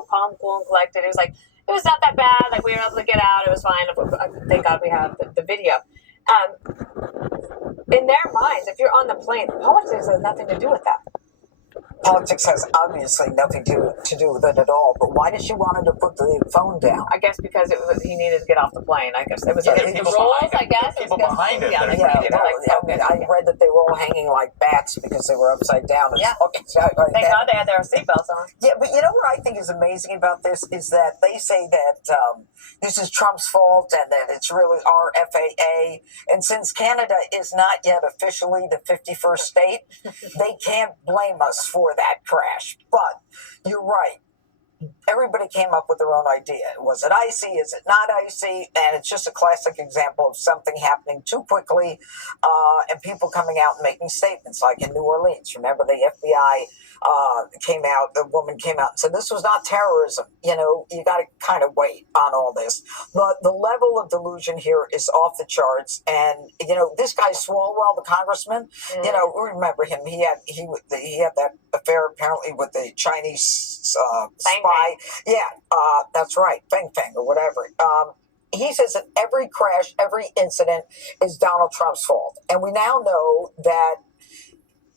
Palm cool and collected. It was like, it was not that bad. Like, we were able to get out. It was fine. Thank God we have the video. In their minds, if you're on the plane, politics has nothing to do with that. Politics has obviously nothing to do with it at all. But why did she want to put the phone down? I guess because he needed to get off the plane. I guess it was the rules. I guess people behind it. I read that they were all hanging like bats because they were upside down. Yeah. Thank God they had their seatbelts on. Yeah, but you know what I think is amazing about this is that they say that this is Trump's fault and that it's really our FAA. And since Canada is not yet officially the 51st state, they can't blame us for that crash. But you're right. Everybody came up with their own idea. Was it icy? Is it not icy? And it's just a classic example of something happening too quickly and people coming out and making statements like in New Orleans. Remember, the FBI came out, the woman came out and said, this was not terrorism. You know, you got to kind of wait on all this. But the level of delusion here is off the charts. And, you know, this guy Swalwell, the congressman, you know, remember him. He had that affair apparently with the Chinese spy. Yeah, that's right. Feng Feng or whatever. He says that every crash, every incident is Donald Trump's fault. And we now know that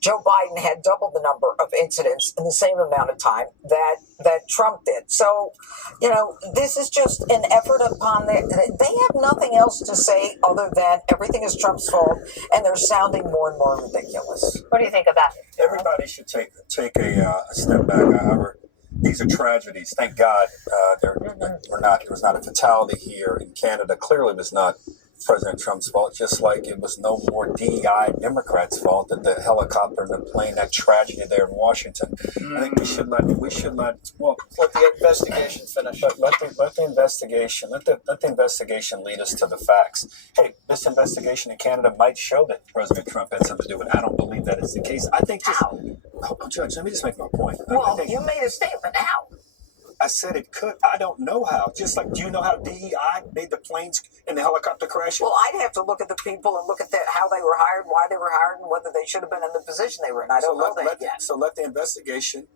Joe Biden had double the number of incidents in the same amount of time that Trump did. So, you know, this is just an effort upon they have nothing else to say other than everything is Trump's fault, and they're sounding more and more ridiculous. What do you think of that? Everybody should take a step back. However, these are tragedies. Thank God there was not a fatality here in Canada. Clearly, it was not President Trump's fault, just like it was no more DEI Democrats' fault that the helicopter and the plane, that tragedy there in Washington. I think we should let let the investigation finish. Let the investigation lead us to the facts. Hey, this investigation in Canada might show that President Trump had something to do with it. I don't believe that is the case. I think Judge, let me just make my point. Well, you made a statement. How? I said it could. I don't know how. Just like, do you know how DEI made the planes and the helicopter crash? Well, I'd have to look at the people and look at how they were hired, why they were hired, and whether they should have been in the position they were in. I don't know that yet. So let the investigation